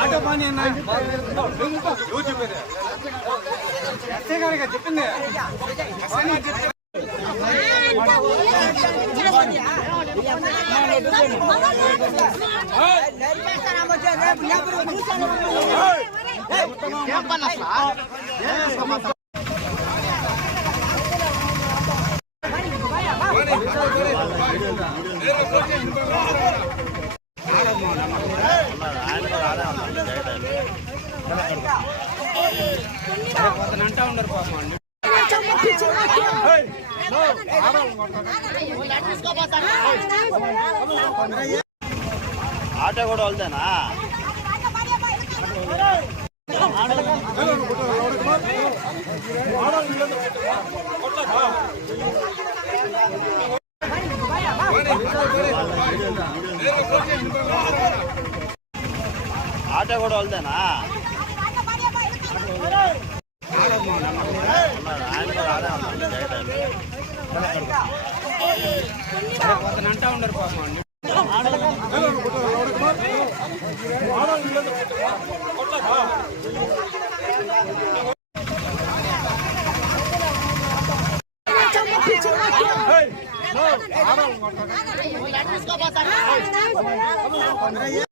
auto పని SI గారికి చెప్పింది అంటా ఉన్నారు పాపం అండి ఆటో కూడా వెళ్తేనా ఆటో కూడా వెళ్తేనా అంటా ఉన్నారు పాపం అండి